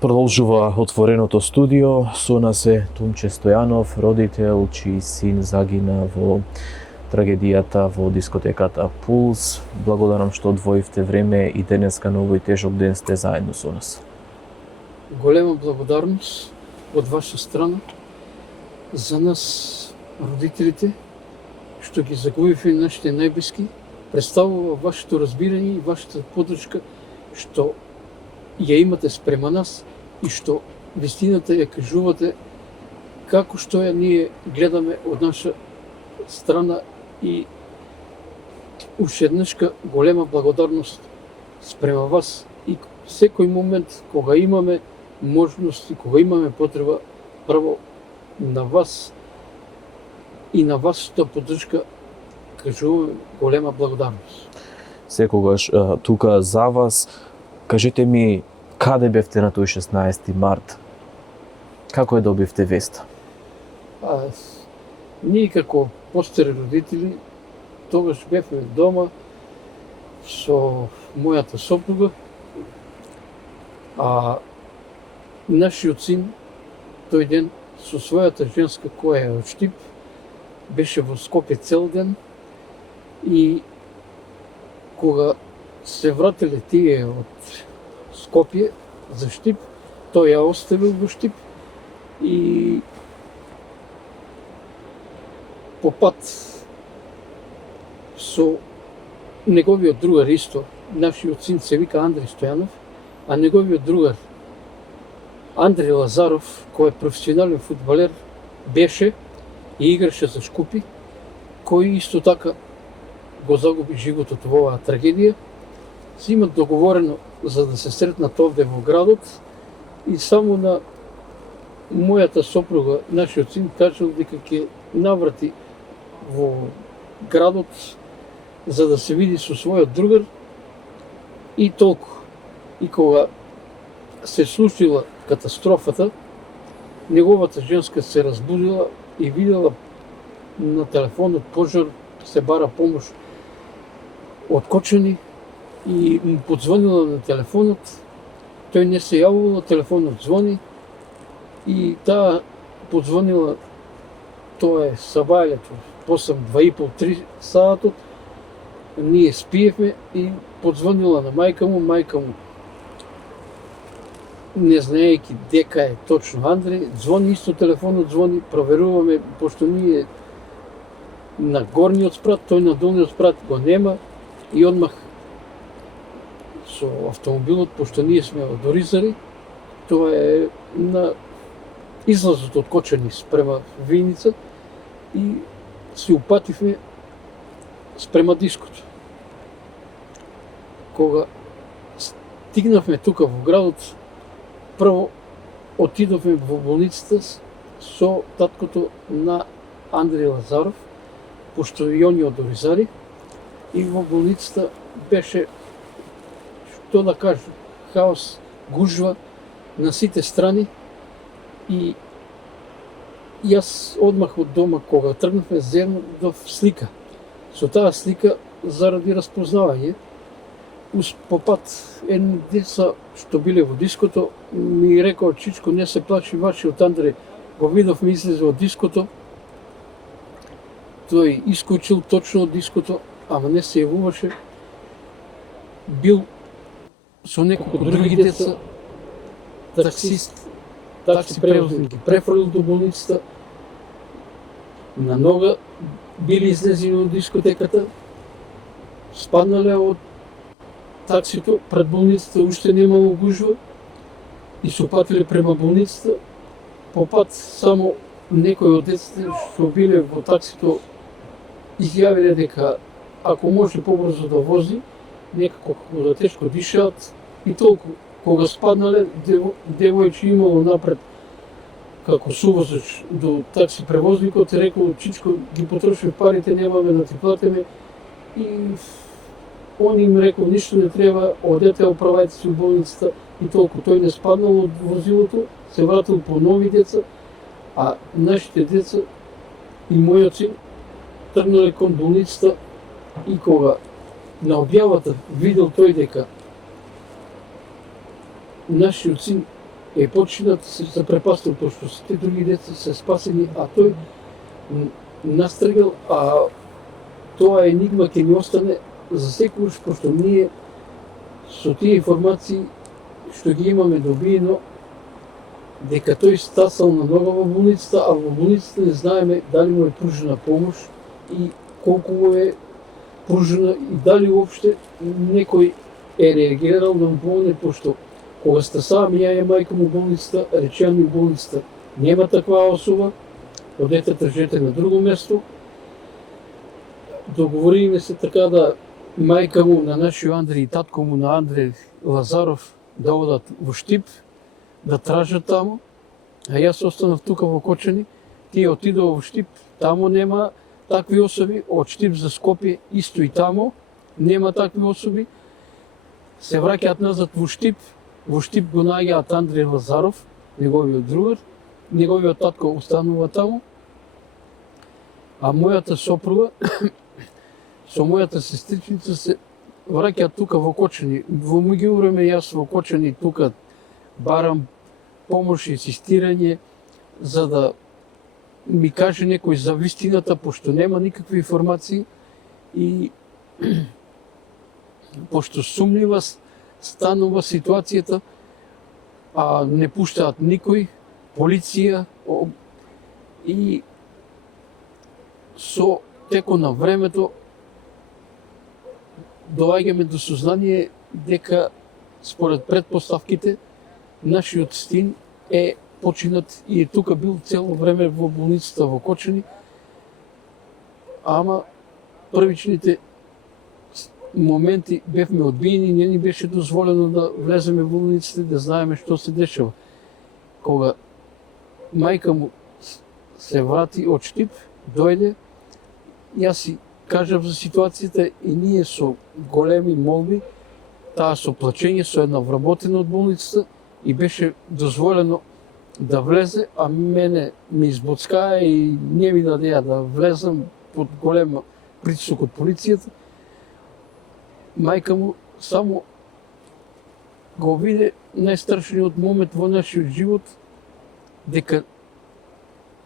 Продолжува отвореното студио, со нас е Тумче Стојанов, родител чиј син загина во трагедијата во дискотеката Пулс. Благодарам што одвоивте време и денеска на овој тежок ден сте заедно со нас. Голема благодарност од ваша страна за нас, родителите, што ги загубивме нашите најблиски. Представува вашето разбирање и вашата подршка што ја имате спрема нас и што вистината ја кажувате како што ја ние гледаме од наша страна и уште еднашка голема благодарност спрема вас и секој момент кога имаме можност и кога имаме потреба прво на вас и на вашата поддршка кажуваме голема благодарност. Секогаш тука за вас. Кажете ми, каде бевте на тој 16 март? Како ја добивте веста? Ние како постари родители тогаш бевме дома со мојата сопруга, а нашиот син тој ден со својата женска која е од Штип беше во Скопје цел ден и кога се вратиле тие од Скопје за Штип, тој ја оставил во Штип и по пат со неговиот другар исто, нашиот син се вика Андреј Стојанов, а неговиот другар Андреј Лазаров, кој е професионален фудбалер, беше и играше за Шкупи, кој исто така го загуби животот во оваа трагедија. Се имат договорено за да се сретнат овде во градот и само на мојата сопруга, нашиот син, кажал дека ќе наврати во градот за да се види со својот другар и толку. И кога се случила катастрофата, неговата женска се разбудила и видела на телефонот пожар, се бара помош од Кочани и му подзвонила на телефонот. Тој не се јавувал, телефонот звони и таа подзвонила, тоа е сабајлето, 2,5-3 саатот, ние спиевме и подзвонила на мајка му не знаејќи дека е точно Андреј, звони исто телефонот, звони, проверуваме, пошто ние на горниот спрат, тој на долниот спрат го нема и одмах со автомобилот, пошто ние сме од Оризари, тоа е на излазот од Кочани спрема Виница и се упативме спрема диското. Кога стигнавме тука во градот, прво отидовме во болницата со таткото на Андреј Лазаров, пошто и он е од Оризари, и во болницата беше, што да кажу, хаос, гужва на сите страни и јас одмах од дома кога тргнавме земдов слика. Со таа слика заради распознавање, по пат едни деца што биле во диското ми рекоа: "Чичко, не се плачи, вашиот Андреј го видовме излезе од диското." Тој искочил точно од диското, ама не се јавуваше. Бил со неколку други деца, таксист, такси превозник ги префрлил до болницата, на нога били излезени од дискотеката, спаднале од таксито пред болницата, уште немало гужва и се упатиле према болницата. По пат само некои од децата што биле во таксито изјавиле дека ако може побрзо да вози, некако да тешко дишаат и толку. Кога спаднале, девојче имало напред како сувозач до такси превозникот, рекол: "Чичко, ги потрошив парите, немаме да ти платиме." И он им рекол: "Ништо не треба, одете, оправајте се у болницата." И толку. Тој не спаднал од возилото, се вратил по нови деца, а нашите деца и мојот син тргнале кон болницата и кога на објавата видел тој дека нашиот син почина да се запрепастил, пошто сите други деца се спасени, а тој настргал, а тоа енигма ќе ни остане за секогаш, пошто ние со тие информации што ги имаме добиено, дека тој стасал на нога во болницата, а во болницата не знаеме дали му е пружена помош и колку му е пружена и дали уопште некој е реагирал да му помогне, пошто кога стасаваме ја и мајка му болницата, речеа ми болницата нема таква особа, одете тржете на друго место. Договориме се така да мајка му на нашиот Андре и татко му на Андре Лазаров да одат во Штип, да тражат таму, а јас останав тука во Кочани, тие отидоа во Штип, таму нема такви особи, од Штип за Скопје исто и таму нема такви особи, се враќаат назад во Штип го наоѓаат Андре Лазаров, неговиот другар, неговиот татко останува таму, а мојата сопруга со мојата сестричница се враќаат тука во Кочани. Во меѓувреме јас во Кочани тука барам помош и инсистирање за да ми каже некој за вистината, пошто нема никакви информации и пошто сумнива станува ситуацијата, а не пуштаат никој, полиција и со текот на времето доаѓаме до сознание дека според предпоставките нашиот син е починат и е тука бил цело време во болницата во Кочани, ама првичните моменти бевме одбиени, не ни беше дозволено да влеземе во болницата, да знаеме што се дешава. Кога мајка му се врати од Штип, дојде, јас си кажав за ситуацијата и ние со големи молби, таа со плачење, со една вработена од болницата и беше дозволено да влезе, а мене ми избоцкаа и не ми дадеа да влезам под голема притисок од полицијата. Мајка му само го виде најстрашниот момент во нашиот живот, дека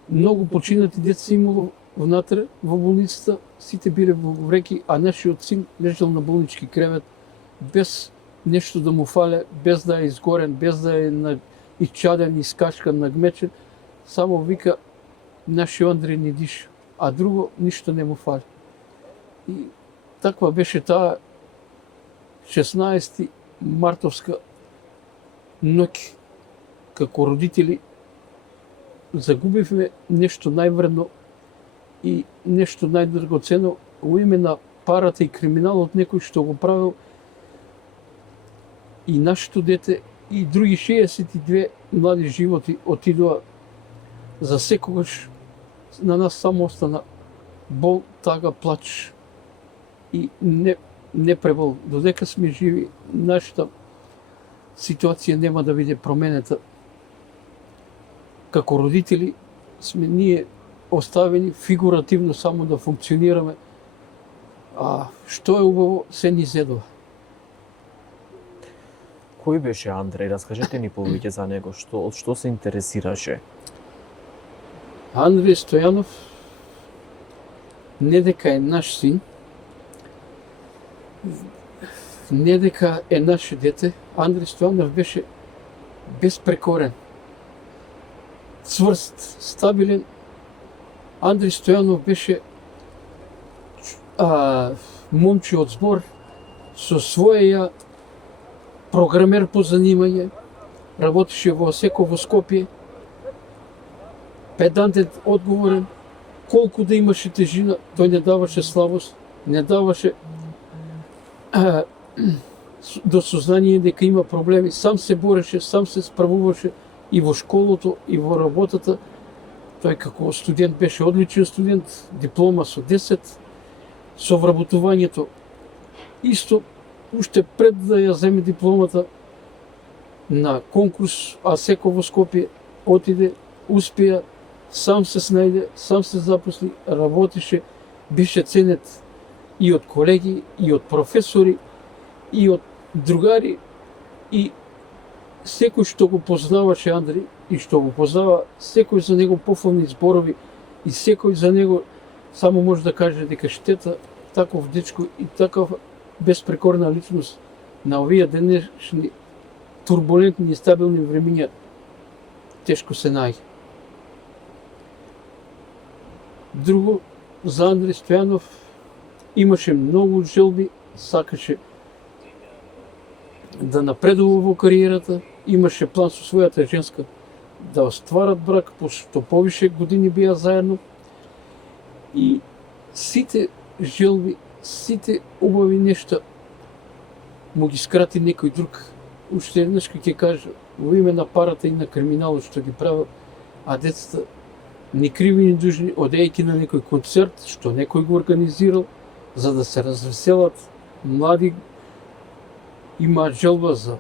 многу починати деца имало внатре во болницата, сите биле во вреки, а нашиот син лежал на болнички кревет без нешто да му фале, без да е изгорен, без да е исчаден, искачкан, нагмечен, само вика нашиот Андре не диша, а друго ништо не му фали. И таква беше таа 16 мартовска ноќ, како родители загубивме нешто највредно и нешто најдрагоцено во име на парата и криминалот, некој што го правил и нашето дете и други 62 млади животи отидоа за секогаш. На нас само остана бол, тага, плач и не пребол. Додека сме живи, нашата ситуација нема да биде променета. Како родители сме ние оставени фигуративно само да функционираме, а што е убаво се ни зедува. Кој беше Андреј? Раскажете ни повеќе за него, од што се интересираше? Андреј Стојанов не дека е наш син, не дека е наше дете, Андреј Стојанов беше безпрекорен, цврст, стабилен. Андреј Стојанов беше момче од збор, со своја програмер по занимање, работеше во Асеко во Скопје, педантен, одговорен, колку да имаше тежина, тој не даваше слабост, не даваше до сознание дека има проблеми, сам се бореше, сам се справуваше и во школото, и во работата. Тој како студент беше одличен студент, диплома со 10, со вработувањето исто, уште пред да ја земе дипломата на конкурс Асеко во Скопје, отиде, успеа, сам се снајде, сам се запосли, работеше, беше ценет и од колеги, и од професори, и од другари, и секој што го познаваше Андри и што го познава, секој за него пофални зборови и секој за него само може да каже дека штета таков дечко и такав безпрекорна личност на овие денешни турбулентни и стабилни времиња тешко се најде. Друго, за Андри Стојанов имаше многу желби, сакаше да напредува во кариерата, имаше план со својата женска да остварат брак, пошто повише години беа заедно и сите желби, сите убави нешта му ги скрати некој друг. Уште еднаш ќе каже во име на парата и на криминалот што ги правил, а децата ни криви ни дужни, одејќи на некој концерт што некој го организирал за да се развеселат, млади имаат желба за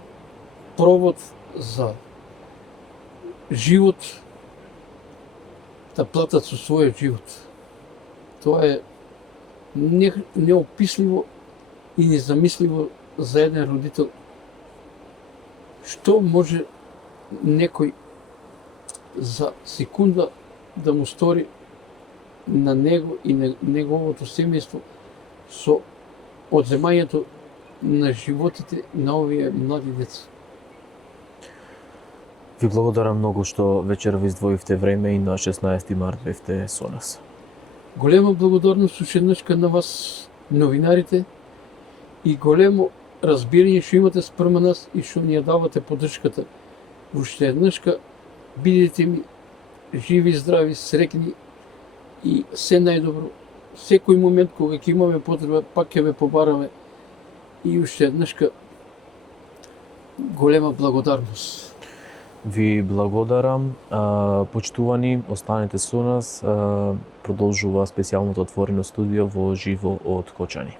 провод, за живот, да платат со својот живот. Тоа е неописливо и незамисливо за еден родител. Што може некој за секунда да му стори на него и на неговото семејство со одземањето на животите на овие млади деца. Ви благодарам многу што вечер ви издвоивте време и на 16 март бевте со нас. Голема благодарност уште еднашка на вас, новинарите, и големо разбирање што имате спрема нас и што ни ја давате поддршката. Уште еднашка бидете ми живи, здрави, среќни и се најдобро. Секој момент кога ќе имаме потреба, пак ќе ве побараме. И уште еднашка голема благодарност. Ви благодарам. Почитувани, останете со нас. Продолжува специјалното отворено студио во живо од Кочани.